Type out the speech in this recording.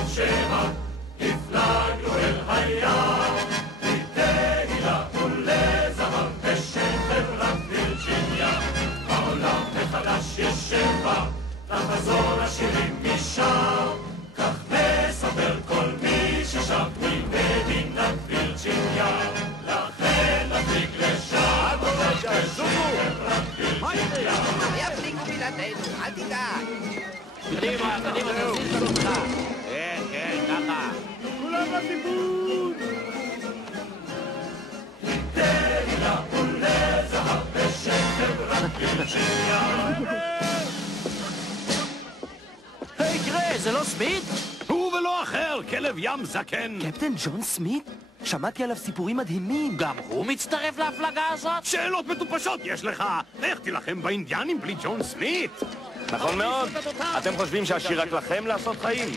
טוב שהפלגנו אל הים, לתהילה ולזהב בשם חברת וירג'יניה. העולם מחדש ישבה, לחזור השירים משם, כך מספר כל מי ששב ממדינת וירג'יניה. לכן נפליג לשם, בשם חברת וירג'יניה. יפליג בלעדינו, אל תדאג. קדימה, תזיז את עצמך. כן, כן, ככה. כולם לסיפור! לתהילה ולזהב בשם חברת וירג'יניה. היי, גרי, זה לא סמית? הוא ולא אחר, כלב ים זקן. קפטן ג'ון סמית? שמעתי עליו סיפורים מדהימים. גם הוא מצטרף להפלגה הזאת? שאלות מטופשות יש לך. איך תילחם באינדיאנים בלי ג'ון סמית? נכון מאוד. אתם חושבים שהשיר רק לכם לעשות חיים?